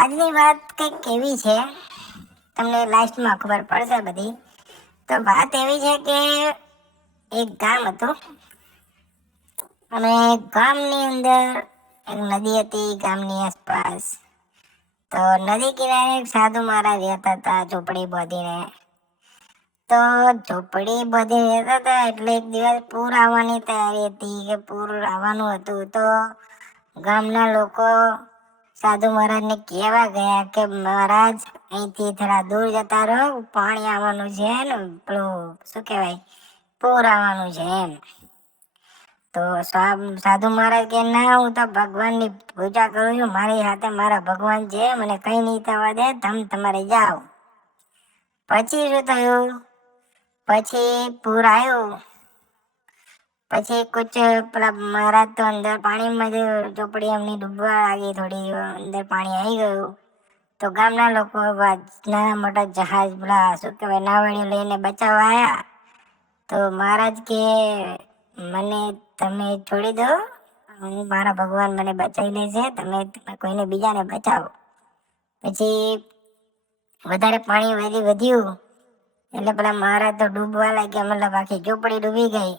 આજની વાત કંઈક એવી છે, તમને લાસ્ટમાં ખબર પડશે બધી. તો વાત એવી છે કે એક ગામ હતું અને ગામની અંદર એક નદી હતી. ગામની આસપાસ તો નદી કિનારે એક સાધુ મહારાજ રહેતા હતા ઝૂંપડી બાંધીને. તો ઝૂંપડી બાંધીને રહેતા હતા એટલે એક દિવસ પૂર આવવાની તૈયારી હતી કે પૂર આવવાનું હતું. તો ગામના લોકો સાધુ મહારાજને કહેવા ગયા કે મહારાજ અહીંથી થોડા દૂર જતા રહો, પાણી આવવાનું છે ને પેલું શું કહેવાય પૂર આવવાનું છે એમ. તો સાધુ મહારાજ કે ના, હું તો ભગવાનની પૂજા કરું છું, મારી સાથે મારા ભગવાન છે, મને કંઈ નહીં થવા દે, તમે તમારે જાઓ. પછી શું થયું? પછી પૂર આવ્યું. પછી કુછ પેલા મહારાજ તો અંદર પાણીમાં જ ઝૂંપડી એમની ડૂબવા લાગી, થોડી અંદર પાણી આવી ગયું. તો ગામના લોકો નાના મોટા જહાજ પેલા શું કહેવાય નાવડીઓ લઈને બચાવવા આવ્યા. તો મહારાજ કે મને તમે છોડી દો, હું મારા ભગવાન મને બચાવી લેશે, તમે કોઈને બીજાને બચાવો. પછી વધારે પાણી વધ્યું એટલે પેલા મહારાજ તો ડૂબવા લાગ્યા, મતલબ આખી ઝૂંપડી ડૂબી ગઈ.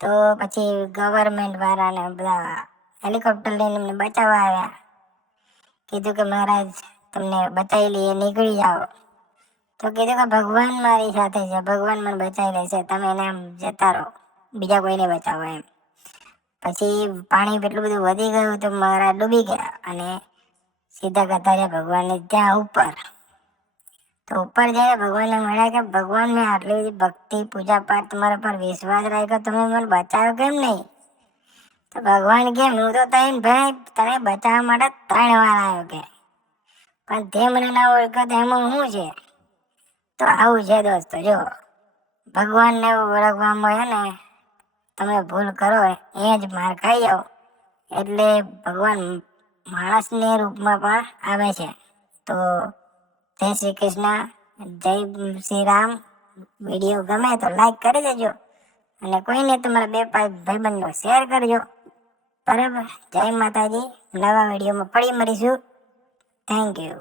તો પછી ગવર્મેન્ટ વાળાને બધા હેલિકોપ્ટર લઈને એમને બચાવવા આવ્યા. કીધું કે મહારાજ તમને બચાવી લઈએ, નીકળી જાઓ. તો કીધું કે ભગવાન મારી સાથે છે, ભગવાન મને બચાવી લેશે, તમે એને આમ જતા રહો, બીજા કોઈને બચાવો એમ. પછી પાણી એટલું બધું વધી ગયું તો મહારાજ ડૂબી ગયા અને સીધા જતા રહ્યા ભગવાનને ત્યાં ઉપર. તો ઉપર જઈને ભગવાનને મળ્યા કે ભગવાન, મેં આટલી બધી ભક્તિ પૂજા પાઠ તમારા પર વિશ્વાસ રાખ્યો, તમે મને બચાવ્યો કેમ નહીં? તો ભગવાન કે હું તો તને બચાવવા માટે 3 વાર આવ્યો કે, પણ તે મને ના ઓળખ્યો તો એમાં શું છે? તો આવું છે દોસ્તો, જો ભગવાનને ઓળખવામાં ને તમે ભૂલ કરો એ જ માર ખાઈ જાઓ. એટલે ભગવાન માણસના રૂપમાં પણ આવે છે. તો જય શ્રી કૃષ્ણ, જય શ્રી રામ. વિડીયો ગમે તો લાઈક કરી દેજો અને કોઈને તમારા 2 ભાઈબંધો શેર કરજો. બરાબર, જય માતાજી. નવા વિડીયોમાં ફરી મળીશું. Thank you.